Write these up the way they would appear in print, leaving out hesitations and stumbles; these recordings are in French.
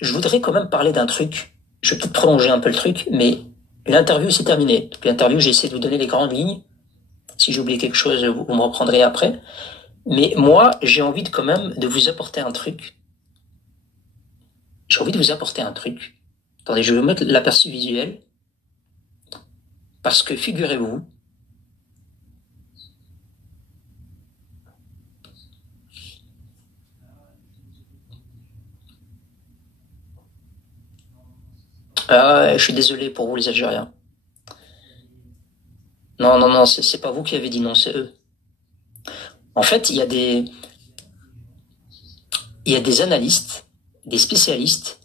je voudrais quand même parler d'un truc. Je vais peut-être prolonger un peu le truc, mais l'interview c'est terminé. L'interview, j'ai essayé de vous donner les grandes lignes. Si j'ai oublié quelque chose, vous me reprendrez après. Mais moi, j'ai envie de quand même de vous apporter un truc. J'ai envie de vous apporter un truc. Attendez, je vais vous mettre l'aperçu visuel. Parce que figurez-vous, ah, je suis désolé pour vous les Algériens. Non, non, non, c'est pas vous qui avez dit non, c'est eux. En fait, il y a des analystes, des spécialistes,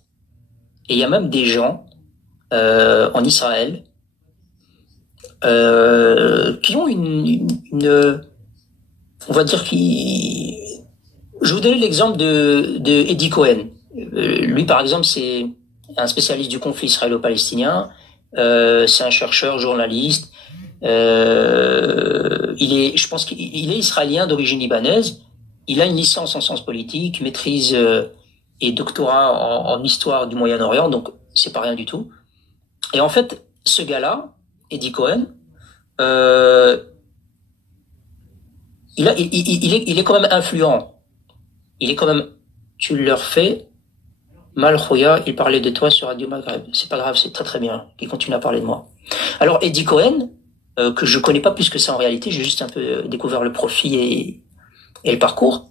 et il y a même des gens en Israël qui ont on va dire qui. Je vais vous donner l'exemple de Eddie Cohen. Lui, par exemple, c'est un spécialiste du conflit israélo-palestinien. C'est un chercheur, journaliste. Je pense qu'il est israélien d'origine libanaise. Il a une licence en sciences politiques, maîtrise et doctorat en histoire du Moyen-Orient, donc c'est pas rien du tout. Et en fait, ce gars-là, Eddie Cohen, euh, il est quand même influent. Il est quand même, tu leur fais mal, Khoya, il parlait de toi sur Radio Maghreb. C'est pas grave, c'est très très bien. Il continue à parler de moi. Alors, Eddie Cohen, que je connais pas plus que ça en réalité, j'ai juste un peu découvert le profil et le parcours.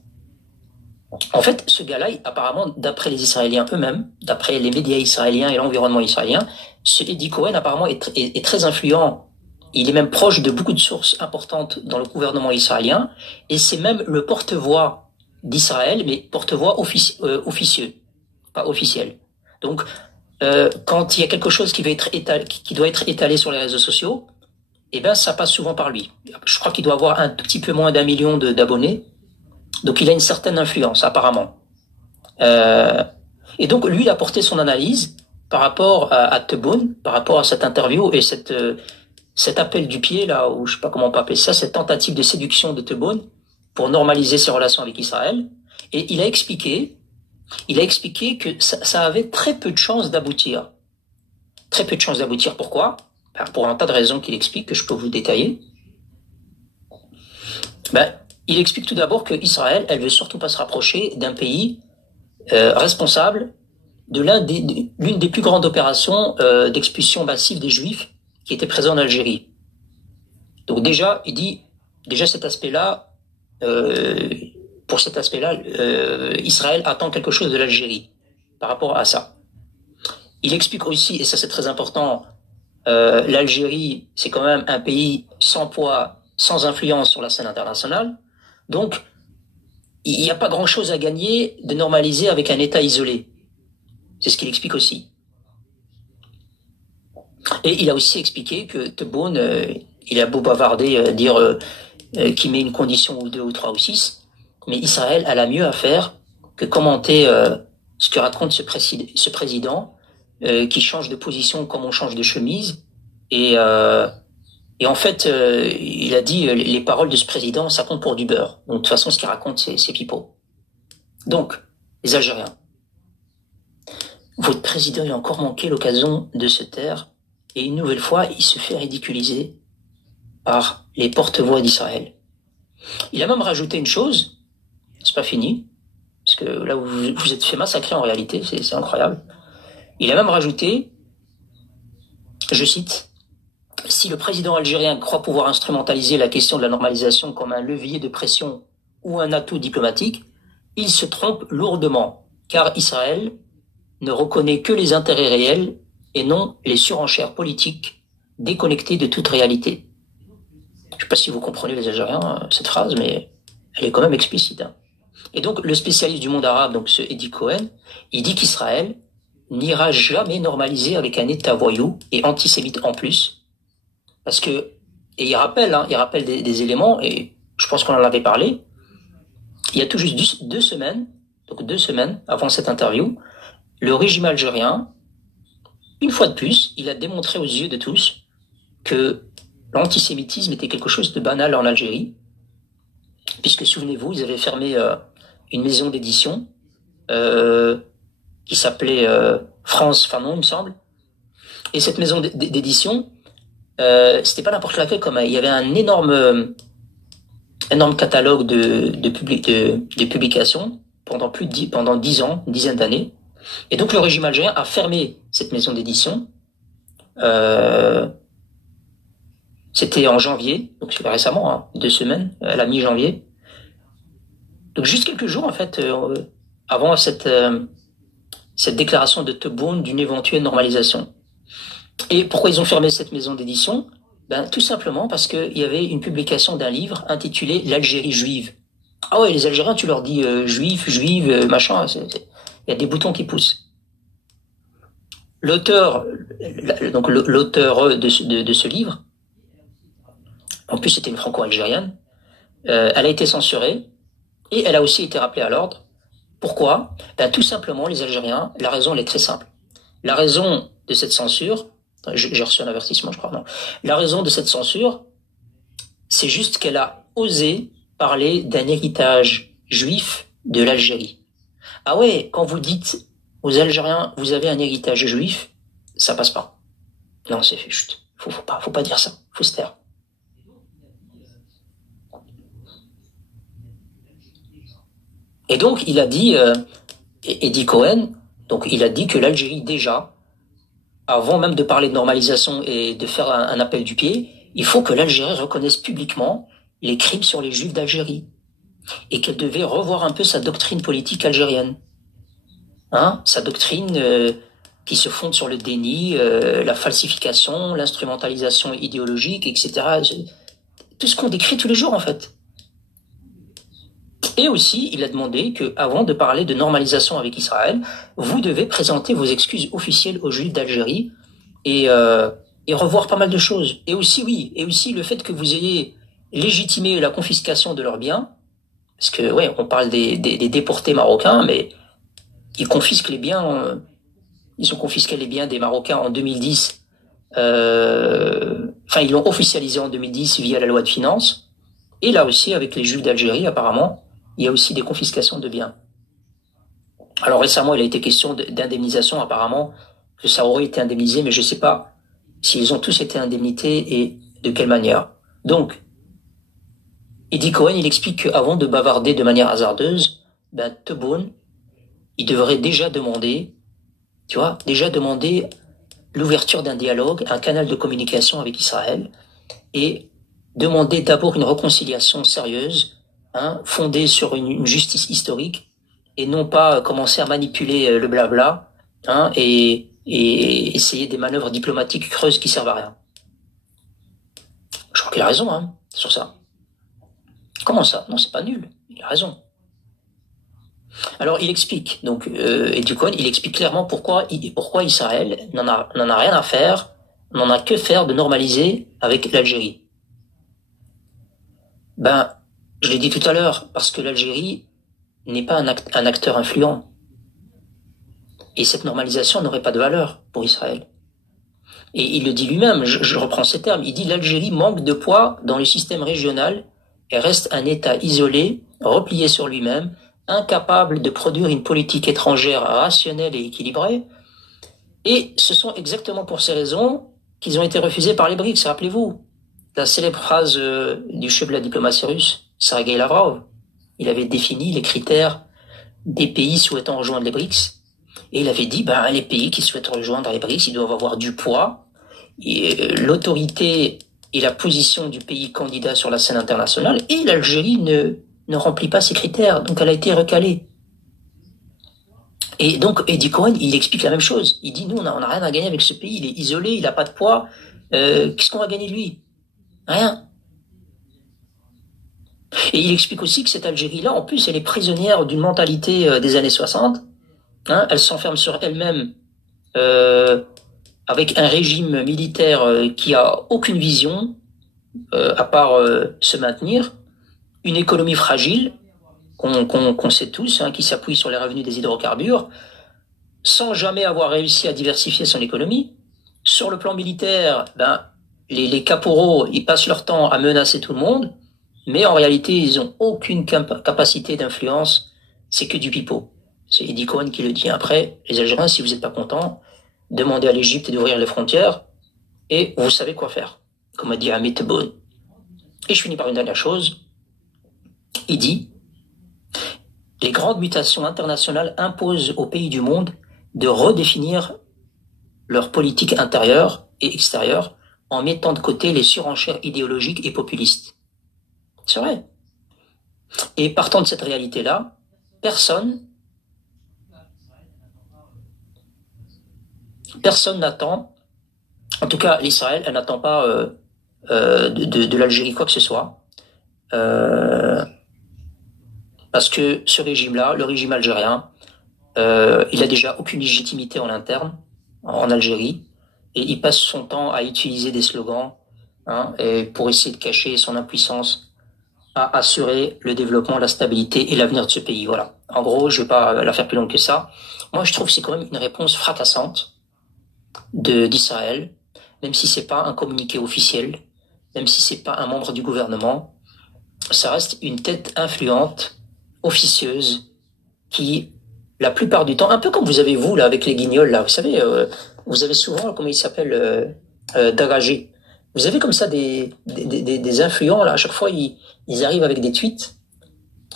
En fait, ce gars-là, apparemment, d'après les Israéliens eux-mêmes, d'après les médias israéliens et l'environnement israélien, ce Eddie Cohen apparemment est très influent. Il est même proche de beaucoup de sources importantes dans le gouvernement israélien, et c'est même le porte-voix d'Israël, mais porte-voix officieux, pas officiel. Donc, quand il y a quelque chose qui doit être étalé sur les réseaux sociaux, eh ben, ça passe souvent par lui. Je crois qu'il doit avoir un tout petit peu moins d'1 million d'abonnés. Donc, il a une certaine influence, apparemment. Et donc, lui, il a porté son analyse par rapport à Tebboune, par rapport à cette interview et cet appel du pied, là, ou je sais pas comment on peut appeler ça, cette tentative de séduction de Tebboune pour normaliser ses relations avec Israël. Et il a expliqué que ça avait très peu de chances d'aboutir. Très peu de chances d'aboutir. Pourquoi? Pour un tas de raisons qu'il explique, que je peux vous détailler. Il explique tout d'abord que Israël, elle veut surtout pas se rapprocher d'un pays responsable de l'une des plus grandes opérations d'expulsion massive des Juifs qui était présent en Algérie. Donc déjà, il dit, déjà cet aspect-là, pour cet aspect-là, Israël attend quelque chose de l'Algérie par rapport à ça. Il explique aussi, et ça c'est très important, l'Algérie, c'est quand même un pays sans poids, sans influence sur la scène internationale. Donc, il n'y a pas grand-chose à gagner de normaliser avec un État isolé. C'est ce qu'il explique aussi. Et il a aussi expliqué que Tebboune, il a beau bavarder, dire qu'il met une condition ou deux ou trois ou six, mais Israël a la mieux à faire que commenter ce que raconte ce président qui change de position comme on change de chemise. Et en fait, il a dit les paroles de ce président, ça compte pour du beurre. Donc de toute façon, ce qu'il raconte, c'est pipeau. Donc, les Algériens, votre président il a encore manqué l'occasion de se taire, et une nouvelle fois, il se fait ridiculiser par les porte-voix d'Israël. Il a même rajouté une chose, c'est pas fini, parce que là vous êtes fait massacrer en réalité, c'est incroyable. Il a même rajouté, je cite, si le président algérien croit pouvoir instrumentaliser la question de la normalisation comme un levier de pression ou un atout diplomatique, il se trompe lourdement, car Israël ne reconnaît que les intérêts réels et non les surenchères politiques déconnectées de toute réalité. Je ne sais pas si vous comprenez les Algériens, cette phrase, mais elle est quand même explicite. Hein. Et donc, le spécialiste du monde arabe, donc ce Eddie Cohen, il dit qu'Israël n'ira jamais normaliser avec un État voyou et antisémite en plus. Parce que, et il rappelle des éléments, et je pense qu'on en avait parlé, il y a tout juste 2 semaines, donc 2 semaines avant cette interview, le régime algérien, une fois de plus, il a démontré aux yeux de tous que l'antisémitisme était quelque chose de banal en Algérie, puisque souvenez-vous, ils avaient fermé une maison d'édition qui s'appelait France Fanon, il me semble. Et cette maison d'édition, c'était pas n'importe laquelle, comme il y avait un énorme catalogue de publications pendant pendant 10 ans, une dizaine d'années. Et donc le régime algérien a fermé cette maison d'édition. C'était en janvier, donc c'est récemment, hein, 2 semaines, à la mi-janvier. Donc juste quelques jours en fait avant cette déclaration de Tebboune d'une éventuelle normalisation. Et pourquoi ils ont fermé cette maison d'édition? Ben tout simplement parce qu'il y avait une publication d'un livre intitulé L'Algérie juive. Ah ouais, les Algériens, tu leur dis juif, juive, machin, il y a des boutons qui poussent. L'auteur de ce livre, en plus c'était une franco-algérienne, elle a été censurée et elle a aussi été rappelée à l'ordre. Pourquoi? Ben tout simplement, les Algériens, la raison elle est très simple. La raison de cette censure, j'ai reçu un avertissement, je crois, non. La raison de cette censure, c'est juste qu'elle a osé parler d'un héritage juif de l'Algérie. Ah ouais, quand vous dites aux Algériens, vous avez un héritage juif, ça passe pas. Non, c'est chut. Faut pas dire ça. Faut se taire. Et donc, il a dit, Eddie Cohen, donc il a dit que l'Algérie, déjà, avant même de parler de normalisation et de faire un appel du pied, il faut que l'Algérie reconnaisse publiquement les crimes sur les Juifs d'Algérie. Et qu'elle devait revoir un peu sa doctrine politique algérienne. Hein, sa doctrine qui se fonde sur le déni, la falsification, l'instrumentalisation idéologique, etc. Tout ce qu'on décrit tous les jours, en fait. Et aussi, il a demandé que, avant de parler de normalisation avec Israël, vous devez présenter vos excuses officielles aux Juifs d'Algérie et revoir pas mal de choses. Et aussi, oui, et aussi le fait que vous ayez légitimé la confiscation de leurs biens, parce que, ouais, on parle des déportés marocains, mais ils confisquent les biens, ils ont confisqué les biens des Marocains en 2010. Enfin, ils l'ont officialisé en 2010 via la loi de finances. Et là aussi, avec les Juifs d'Algérie, apparemment, il y a aussi des confiscations de biens. Alors récemment, il a été question d'indemnisation, apparemment, que ça aurait été indemnisé, mais je ne sais pas s'ils ont tous été indemnités et de quelle manière. Donc, Eddie Cohen, il explique qu'avant de bavarder de manière hasardeuse, ben, Tebboune, il devrait déjà demander, tu vois, l'ouverture d'un dialogue, un canal de communication avec Israël, et demander d'abord une réconciliation sérieuse, hein, fondée sur une justice historique, et non pas commencer à manipuler le blabla, hein, et essayer des manœuvres diplomatiques creuses qui servent à rien. Je crois qu'il a raison, hein, sur ça. Comment ça? Non, c'est pas nul. Il a raison. Alors, il explique, donc, Eddie Cohen, il explique clairement pourquoi Israël n'en a rien à faire, n'en a que faire de normaliser avec l'Algérie. Ben, je l'ai dit tout à l'heure, parce que l'Algérie n'est pas un acteur influent. Et cette normalisation n'aurait pas de valeur pour Israël. Et il le dit lui-même, je reprends ces termes, il dit l'Algérie manque de poids dans le système régional et reste un État isolé, replié sur lui-même, incapable de produire une politique étrangère rationnelle et équilibrée. Et ce sont exactement pour ces raisons qu'ils ont été refusés par les BRICS, rappelez-vous. La célèbre phrase du chef de la diplomatie russe, Sergei Lavrov, il avait défini les critères des pays souhaitant rejoindre les BRICS. Et il avait dit, ben, les pays qui souhaitent rejoindre les BRICS, ils doivent avoir du poids. L'autorité et la position du pays candidat sur la scène internationale. Et l'Algérie ne remplit pas ces critères. Donc, elle a été recalée. Et donc, Eddie Cohen, il explique la même chose. Il dit, nous, on n'a rien à gagner avec ce pays. Il est isolé, il n'a pas de poids. Qu'est-ce qu'on va gagner de lui? Rien. Et il explique aussi que cette Algérie-là, en plus, elle est prisonnière d'une mentalité des années 60. Hein, elle s'enferme sur elle-même avec un régime militaire qui a aucune vision à part se maintenir, une économie fragile qu'on sait tous, hein, qui s'appuie sur les revenus des hydrocarbures, sans jamais avoir réussi à diversifier son économie. Sur le plan militaire, ben, les caporaux, ils passent leur temps à menacer tout le monde, mais en réalité, ils n'ont aucune capacité d'influence, c'est que du pipeau. C'est Eddie Cohen qui le dit. Après, les Algériens, si vous n'êtes pas contents, demandez à l'Égypte d'ouvrir les frontières et vous savez quoi faire, comme a dit Amit Tebboune. Et je finis par une dernière chose. Il dit, les grandes mutations internationales imposent aux pays du monde de redéfinir leur politique intérieure et extérieure en mettant de côté les surenchères idéologiques et populistes. C'est vrai. Et partant de cette réalité-là, personne n'attend, en tout cas l'Israël, elle n'attend pas de l'Algérie quoi que ce soit. Parce que ce régime-là, le régime algérien, il a déjà aucune légitimité en interne, en Algérie, et il passe son temps à utiliser des slogans et pour essayer de cacher son impuissance à assurer le développement, la stabilité et l'avenir de ce pays. Voilà. En gros, je vais pas la faire plus longue que ça. Moi, je trouve que c'est quand même une réponse fracassante d'Israël, même si c'est pas un communiqué officiel, même si c'est pas un membre du gouvernement, ça reste une tête influente, officieuse, qui, la plupart du temps, un peu comme vous avez vous là avec les guignols là, vous savez, vous avez souvent, comment il s'appelle, Daragé. Vous avez comme ça des influents là, à chaque fois ils arrivent avec des tweets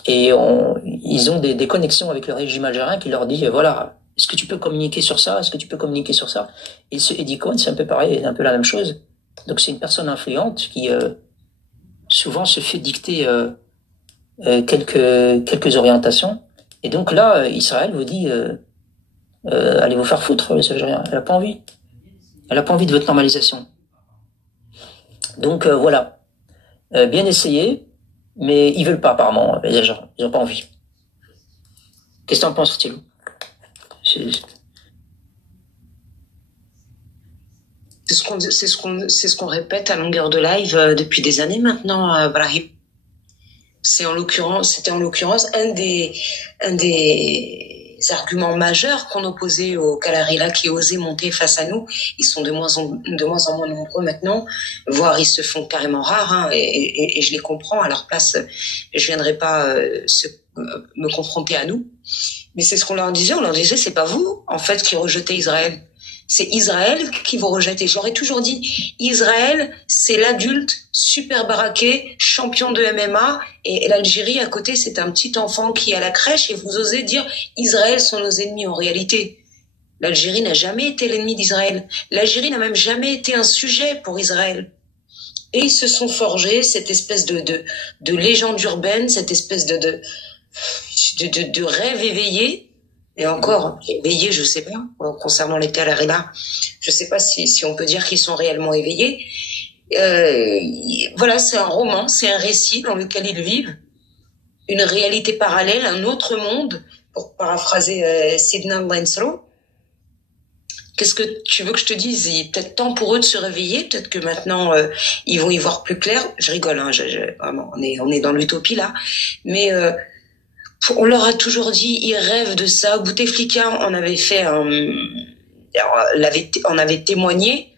et ils ont des connexions avec le régime algérien qui leur dit voilà, est-ce que tu peux communiquer sur ça, est-ce que tu peux communiquer sur ça. Et ce Eddie Cohen, c'est un peu pareil, un peu la même chose. Donc c'est une personne influente qui souvent se fait dicter quelques orientations. Et donc là, Israël vous dit allez vous faire foutre les Algériens. Elle a pas envie. Elle a pas envie de votre normalisation. Donc voilà, bien essayé, mais ils veulent pas apparemment, les Algériens. Ils ont pas envie. Qu'est-ce que t'en penses, Thilo? C'est ce qu'on répète à longueur de live depuis des années maintenant, Brahim. C'était en l'occurrence un des arguments majeurs qu'on opposait aux Kalarila qui osaient monter face à nous. Ils sont de moins en moins nombreux maintenant, voire ils se font carrément rares, et je les comprends. À leur place, je viendrai pas me confronter à nous. Mais c'est ce qu'on leur disait. On leur disait, c'est pas vous, en fait, qui rejetez Israël. C'est Israël qui vous rejette. Et j'aurais toujours dit, Israël, c'est l'adulte super baraqué, champion de MMA, et l'Algérie à côté, c'est un petit enfant qui est à la crèche, et vous osez dire, Israël sont nos ennemis. En réalité, l'Algérie n'a jamais été l'ennemi d'Israël. L'Algérie n'a même jamais été un sujet pour Israël. Et ils se sont forgés cette espèce de légende urbaine, cette espèce de rêve éveillé. Et encore, éveillés, je sais pas, concernant les Kalarila, je sais pas si on peut dire qu'ils sont réellement éveillés. Voilà, c'est un roman, c'est un récit dans lequel ils vivent, une réalité parallèle, un autre monde, pour paraphraser Sidney Lanslow. Qu'est-ce que tu veux que je te dise? Il est peut-être temps pour eux de se réveiller, peut-être que maintenant ils vont y voir plus clair. Je rigole, hein, vraiment, on est dans l'utopie là, mais on leur a toujours dit, ils rêvent de ça. Bouteflika, on avait fait, on avait témoigné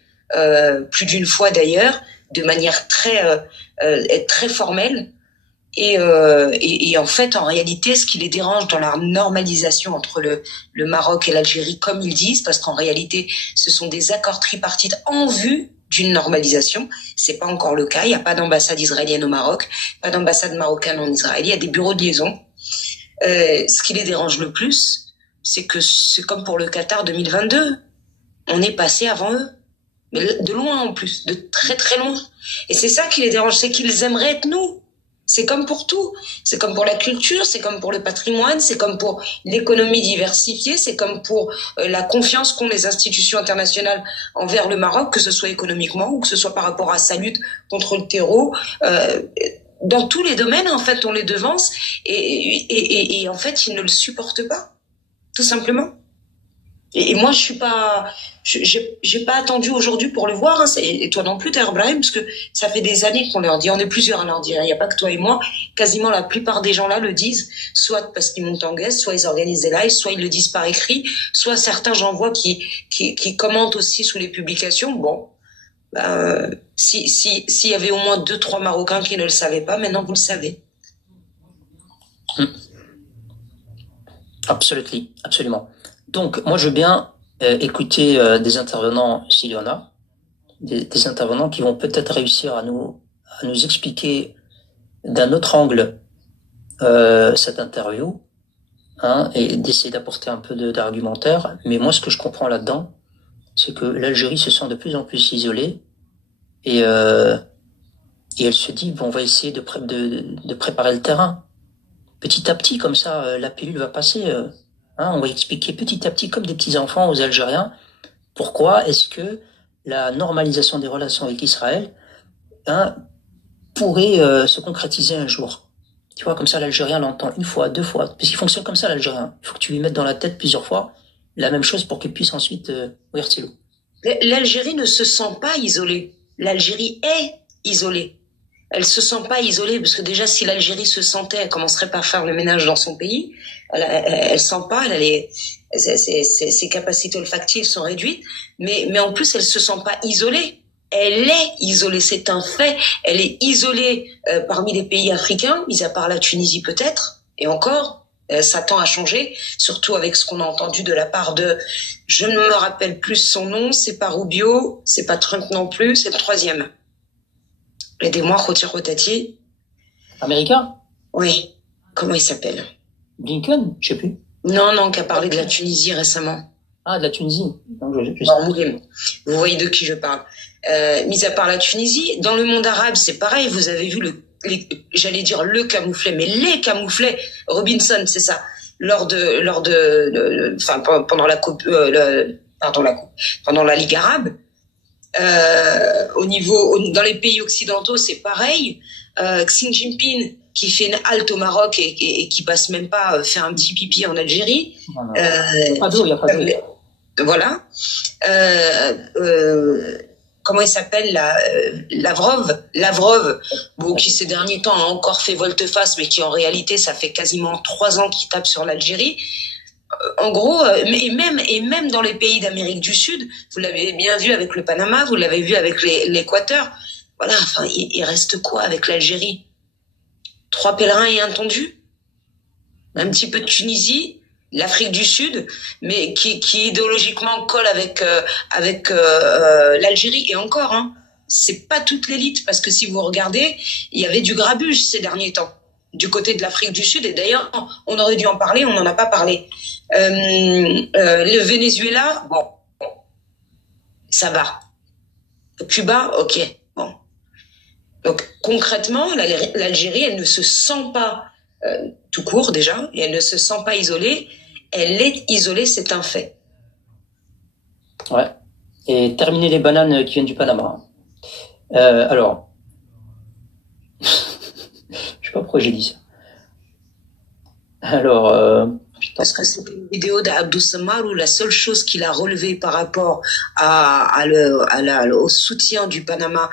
plus d'une fois d'ailleurs, de manière très formelle. Et en fait, en réalité, ce qui les dérange dans la normalisation entre le Maroc et l'Algérie, comme ils disent, parce qu'en réalité, ce sont des accords tripartites en vue d'une normalisation. C'est pas encore le cas. Il n'y a pas d'ambassade israélienne au Maroc, pas d'ambassade marocaine en Israël. Il y a des bureaux de liaison. Ce qui les dérange le plus, c'est que c'est comme pour le Qatar 2022. On est passé avant eux. Mais de loin en plus, de très très loin. Et c'est ça qui les dérange, c'est qu'ils aimeraient être nous. C'est comme pour tout. C'est comme pour la culture, c'est comme pour le patrimoine, c'est comme pour l'économie diversifiée, c'est comme pour la confiance qu'ont les institutions internationales envers le Maroc, que ce soit économiquement ou que ce soit par rapport à sa lutte contre le terreau. Dans tous les domaines, en fait, on les devance et en fait, ils ne le supportent pas, tout simplement. Et moi, j'ai pas attendu aujourd'hui pour le voir, hein, et toi non plus, Brahim, parce que ça fait des années qu'on leur dit, on est plusieurs à leur dire, il n'y a pas que toi et moi, quasiment la plupart des gens là le disent, soit parce qu'ils montent en guest, soit ils organisent des lives, soit ils le disent par écrit, soit certains j'en vois qui commentent aussi sous les publications. Bon, s'il y avait au moins 2-3 Marocains qui ne le savaient pas, maintenant vous le savez. Absolument. Donc, moi, je veux bien écouter des intervenants, s'il y en a, des intervenants qui vont peut-être réussir à nous expliquer d'un autre angle cette interview, hein, et d'essayer d'apporter un peu d'argumentaire. Mais moi, ce que je comprends là-dedans, c'est que l'Algérie se sent de plus en plus isolée et, euh, et elle se dit, bon, on va essayer de préparer le terrain. Petit à petit, comme ça, la pilule va passer. Hein, on va expliquer petit à petit, comme des petits enfants aux Algériens, pourquoi est-ce que la normalisation des relations avec Israël, hein, pourrait se concrétiser un jour. Tu vois, comme ça, l'Algérien l'entend une fois, deux fois, parce qu'il fonctionne comme ça, l'Algérien. Il faut que tu lui mettes dans la tête plusieurs fois la même chose pour qu'il puisse ensuite ouvrir ses loups. L'Algérie ne se sent pas isolée. L'Algérie est isolée. Elle se sent pas isolée parce que déjà, si l'Algérie se sentait, elle commencerait par faire le ménage dans son pays. Elle sent pas, ses capacités olfactives sont réduites, mais en plus, elle se sent pas isolée. Elle est isolée, c'est un fait. Elle est isolée parmi les pays africains, mis à part la Tunisie peut-être, et encore, ça tend à changer, surtout avec ce qu'on a entendu de la part de, je ne me rappelle plus son nom, c'est pas Rubio, c'est pas Trump non plus, c'est le troisième. Aidez-moi, Khoti Rotati. Américain? Oui. Comment il s'appelle? Blinken? Je sais plus. Non, qui a parlé de la Tunisie récemment. Ah, de la Tunisie. Non, vous voyez de qui je parle. Mis à part la Tunisie, dans le monde arabe, c'est pareil. Vous avez vu j'allais dire le camouflet, mais les camouflets. Robinson, c'est ça. Pendant la coupe, pendant la Ligue arabe. Dans les pays occidentaux, c'est pareil. Xi Jinping qui fait une halte au Maroc et qui passe même pas faire un petit pipi en Algérie. Il y a pas d'eau. Voilà. Comment il s'appelle Lavrov, bon, qui ces derniers temps a encore fait volte-face, mais qui en réalité, ça fait quasiment 3 ans qu'il tape sur l'Algérie. En gros, et même dans les pays d'Amérique du Sud, vous l'avez bien vu avec le Panama, vous l'avez vu avec l'Équateur. Voilà, enfin, il reste quoi avec l'Algérie? 3 pèlerins et un tondu? Un petit peu de Tunisie, l'Afrique du Sud, mais qui idéologiquement colle avec l'Algérie. Et encore, hein, c'est pas toute l'élite, parce que si vous regardez, il y avait du grabuge ces derniers temps du côté de l'Afrique du Sud, et d'ailleurs, on aurait dû en parler, on n'en a pas parlé. Le Venezuela, bon, ça va. Cuba, ok, bon. Donc concrètement, l'Algérie, elle ne se sent pas tout court déjà, et elle ne se sent pas isolée. Elle est isolée, c'est un fait. Ouais. Et terminer les bananes qui viennent du Panama. Alors, je sais pas pourquoi j'ai dit ça. Alors, parce que c'était une vidéo d'Abdou Samar où la seule chose qu'il a relevée par rapport au soutien du Panama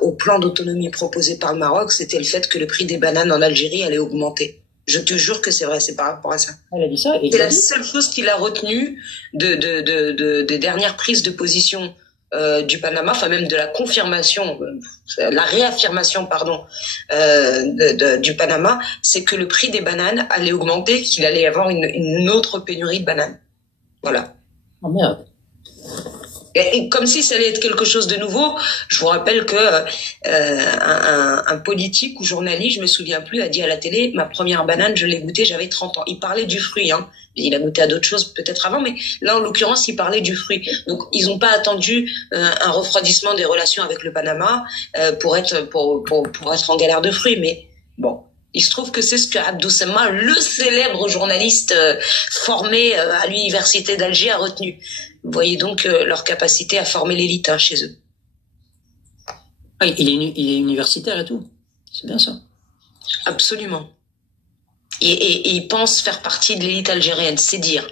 au plan d'autonomie proposé par le Maroc, c'était le fait que le prix des bananes en Algérie allait augmenter. Je te jure que c'est vrai, c'est par rapport à ça. Elle a dit ça. C'est la seule chose qu'il a retenue des dernières prises de position du Panama, enfin même de la confirmation, la réaffirmation, pardon, du Panama, c'est que le prix des bananes allait augmenter, qu'il allait y avoir une autre pénurie de bananes. Voilà. Oh merde. Et comme si ça allait être quelque chose de nouveau, je vous rappelle que un politique ou journaliste, je me souviens plus, a dit à la télé, ma première banane, je l'ai goûtée, j'avais 30 ans. Il parlait du fruit, hein. Il a goûté à d'autres choses peut-être avant, mais là, en l'occurrence, il parlait du fruit. Donc, ils n'ont pas attendu un refroidissement des relations avec le Panama pour être en galère de fruits. Mais bon, il se trouve que c'est ce que Abdou Samma, le célèbre journaliste formé à l'université d'Alger, a retenu. Vous voyez donc leur capacité à former l'élite chez eux. Ah, il est universitaire et tout. C'est bien ça. Absolument. Et il pense faire partie de l'élite algérienne, c'est dire.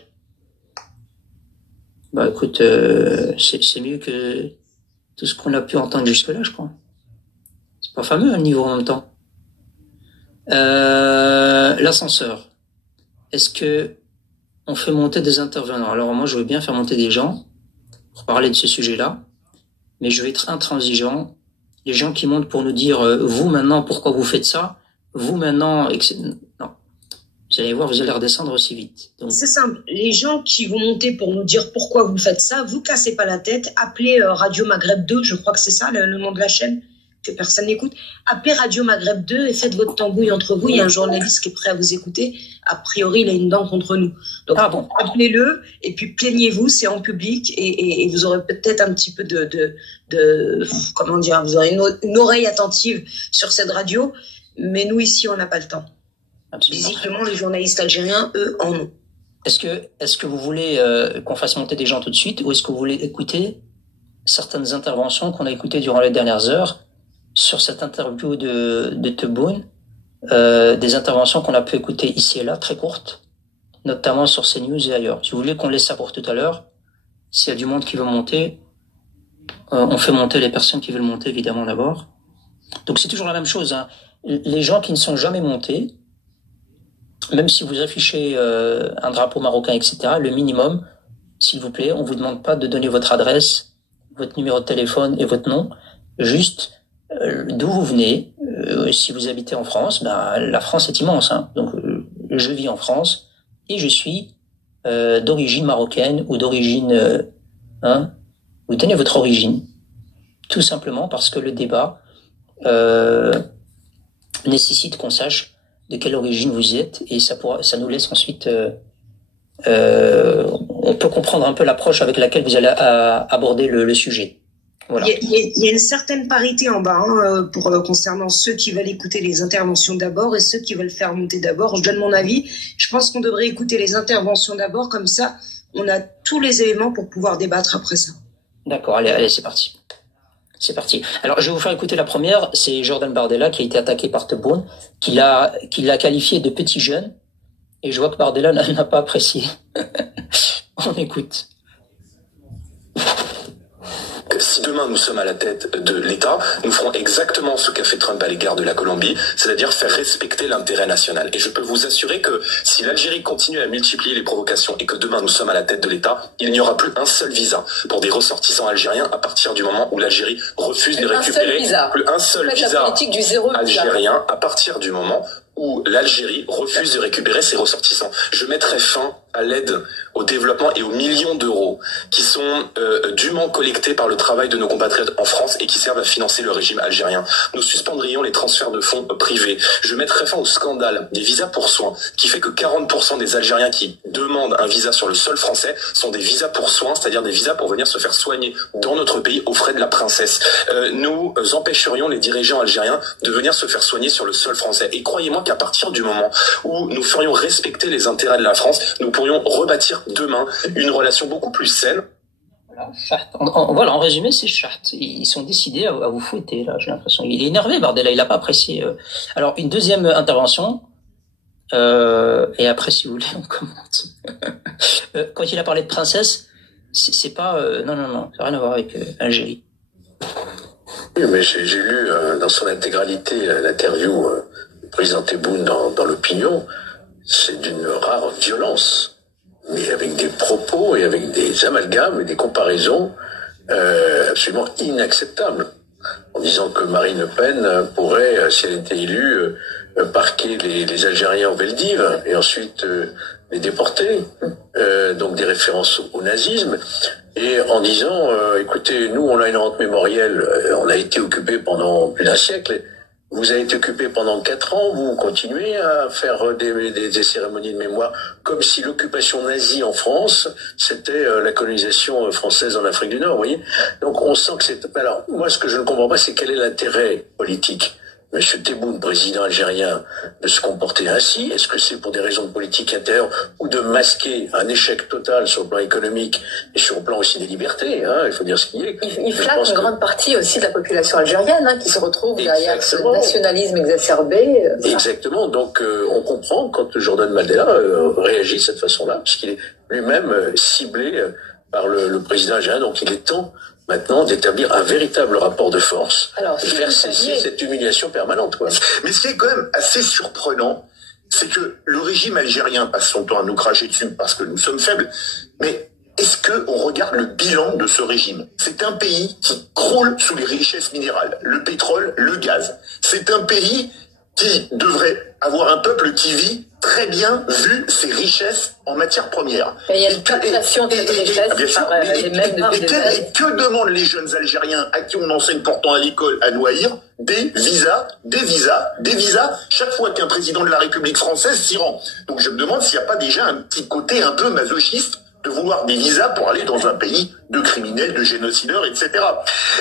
Bah écoute, c'est mieux que tout ce qu'on a pu entendre jusque-là, je crois. C'est pas fameux, le niveau en même temps. L'ascenseur. Est-ce que on fait monter des intervenants? Alors moi, je veux bien faire monter des gens pour parler de ce sujet-là, mais je vais être intransigeant. Les gens qui montent pour nous dire vous maintenant, pourquoi vous faites ça? Vous maintenant, etc. Non. Vous allez voir, vous allez redescendre aussi vite. C'est simple. Les gens qui vont monter pour nous dire pourquoi vous faites ça, vous cassez pas la tête. Appelez Radio Maghreb 2, je crois que c'est ça le nom de la chaîne, que personne n'écoute. Appelez Radio Maghreb 2 et faites votre tambouille entre vous. Il y a un journaliste qui est prêt à vous écouter. A priori, il a une dent contre nous. Donc, appelez-le et puis plaignez-vous, c'est en public et vous aurez peut-être un petit peu comment dire, vous aurez une oreille attentive sur cette radio. Mais nous, ici, on n'a pas le temps. Absolument. Visiblement, les journalistes algériens, eux, en ont. Est-ce que vous voulez qu'on fasse monter des gens tout de suite ou est-ce que vous voulez écouter certaines interventions qu'on a écoutées durant les dernières heures sur cette interview de Tebboune, des interventions qu'on a pu écouter ici et là, très courtes, notamment sur CNews et ailleurs. Si vous voulez qu'on laisse ça pour tout à l'heure, s'il y a du monde qui veut monter, on fait monter les personnes qui veulent monter, évidemment, d'abord. Donc c'est toujours la même chose, hein. Les gens qui ne sont jamais montés, même si vous affichez un drapeau marocain, etc., le minimum, s'il vous plaît, on vous demande pas de donner votre adresse, votre numéro de téléphone et votre nom, juste d'où vous venez. Si vous habitez en France, la France est immense, hein. Donc je vis en France et je suis d'origine marocaine ou d'origine, vous donnez votre origine, tout simplement parce que le débat nécessite qu'on sache de quelle origine vous êtes et ça nous laisse ensuite on peut comprendre un peu l'approche avec laquelle vous allez aborder le sujet. Voilà. Il y a une certaine parité en bas concernant ceux qui veulent écouter les interventions d'abord et ceux qui veulent faire monter d'abord. Je donne mon avis. Je pense qu'on devrait écouter les interventions d'abord, comme ça on a tous les éléments pour pouvoir débattre après ça. D'accord, allez, c'est parti. C'est parti. Alors, je vais vous faire écouter la première. C'est Jordan Bardella qui a été attaqué par Tebboune, qui l'a qualifié de petit jeune. Et je vois que Bardella n'a pas apprécié. On écoute. Si demain nous sommes à la tête de l'État, nous ferons exactement ce qu'a fait Trump à l'égard de la Colombie, c'est-à-dire faire respecter l'intérêt national. Et je peux vous assurer que si l'Algérie continue à multiplier les provocations et que demain nous sommes à la tête de l'État, il n'y aura plus un seul visa pour des ressortissants algériens à partir du moment où l'Algérie refuse de récupérer plus un seul visa algérien à partir du moment où l'Algérie refuse de récupérer ses ressortissants. Je mettrai fin à l'aide au développement et aux millions d'euros qui sont dûment collectés par le travail de nos compatriotes en France et qui servent à financer le régime algérien. Nous suspendrions les transferts de fonds privés. Je mettrai fin au scandale des visas pour soins qui fait que 40% des Algériens qui demandent un visa sur le sol français sont des visas pour soins, c'est-à-dire des visas pour venir se faire soigner dans notre pays aux frais de la princesse. Nous empêcherions les dirigeants algériens de venir se faire soigner sur le sol français. Et croyez-moi qu'à partir du moment où nous ferions respecter les intérêts de la France, nous pourrions rebâtir demain une relation beaucoup plus saine. Voilà, en résumé, c'est charte. Ils sont décidés à vous fouetter, là, j'ai l'impression. Il est énervé, Bardella, il n'a pas apprécié. Alors, une deuxième intervention, et après, si vous voulez, on commente. Quand il a parlé de princesse, c'est pas... non, ça n'a rien à voir avec Algérie. Oui, mais j'ai lu dans son intégralité l'interview du président Tebboune dans l'opinion. C'est d'une rare violence, mais avec des propos et avec des amalgames et des comparaisons absolument inacceptables. En disant que Marine Le Pen pourrait, si elle était élue, parquer les Algériens en Veldiv et ensuite les déporter. Donc des références au nazisme. Et en disant, écoutez, nous on a une rente mémorielle, on a été occupé pendant plus d'un siècle. Vous avez été occupé pendant 4 ans, vous continuez à faire des cérémonies de mémoire, comme si l'occupation nazie en France, c'était la colonisation française en Afrique du Nord, vous voyez. Donc on sent que c'est... Alors, moi, ce que je ne comprends pas, c'est quel est l'intérêt politique Monsieur Tebboune, président algérien, de se comporter ainsi? Est-ce que c'est pour des raisons de politique intérieure ou de masquer un échec total sur le plan économique et sur le plan aussi des libertés, hein? Il faut dire ce qu'il est. Il flatte une grande partie aussi de la population algérienne, hein, qui se retrouve derrière ce nationalisme exacerbé. Exactement. Donc on comprend quand Jordan Bardella réagit de cette façon-là, puisqu'il est lui-même ciblé par le président algérien. Donc il est temps maintenant d'établir un véritable rapport de force et faire cesser cette humiliation permanente, quoi. Mais ce qui est quand même assez surprenant, c'est que le régime algérien passe son temps à nous cracher dessus parce que nous sommes faibles. Mais est-ce qu'on regarde le bilan de ce régime? C'est un pays qui croule sous les richesses minérales, le pétrole, le gaz. C'est un pays qui devrait avoir un peuple qui vit très bien vu ses richesses en matière première. Mais il y a une captation de cette richesse par les mêmes depuis des années. Et que demandent les jeunes Algériens à qui on enseigne pourtant à l'école à Noailles? Des visas, des visas, des visas, chaque fois qu'un président de la République française s'y rend. Donc je me demande s'il n'y a pas déjà un petit côté un peu masochiste de vouloir des visas pour aller dans un pays de criminels, de génocideurs, etc.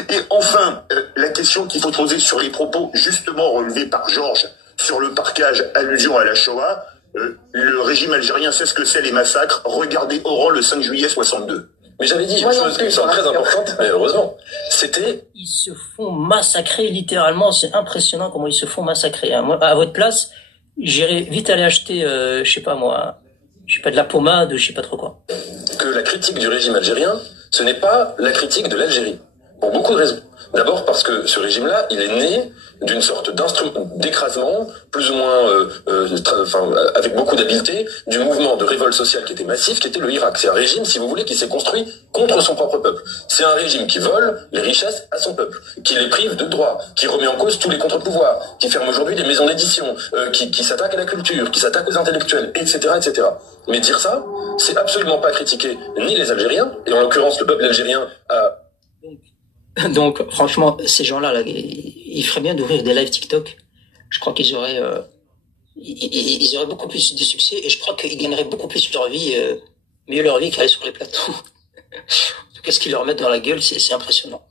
Et enfin, la question qu'il faut poser sur les propos justement relevés par Georges sur le parquage, allusion à la Shoah, le régime algérien sait ce que c'est les massacres. Regardez Oran le 5 juillet 62. Mais j'avais dit une chose qui semble très importante, mais heureusement, c'était... Ils se font massacrer littéralement, c'est impressionnant comment ils se font massacrer. Hein. Moi, à votre place, j'irais vite aller acheter, je sais pas moi, de la pommade, je sais pas trop quoi. Que la critique du régime algérien, ce n'est pas la critique de l'Algérie, pour beaucoup de raisons. D'abord parce que ce régime-là, il est né d'une sorte d'écrasement, plus ou moins, avec beaucoup d'habileté, du mouvement de révolte sociale qui était massif, qui était le Irak. C'est un régime, si vous voulez, qui s'est construit contre son propre peuple. C'est un régime qui vole les richesses à son peuple, qui les prive de droits, qui remet en cause tous les contre-pouvoirs, qui ferme aujourd'hui des maisons d'édition, qui s'attaque à la culture, qui s'attaque aux intellectuels, etc., etc. Mais dire ça, c'est absolument pas critiquer ni les Algériens, et en l'occurrence le peuple algérien a... Donc, franchement, ces gens-là, là, ils feraient bien d'ouvrir des lives TikTok. Je crois qu'ils auraient, ils auraient beaucoup plus de succès et je crois qu'ils gagneraient beaucoup plus leur vie, mieux leur vie qu'aller sur les plateaux. En tout cas, ce qu'ils leur mettent dans la gueule, c'est impressionnant.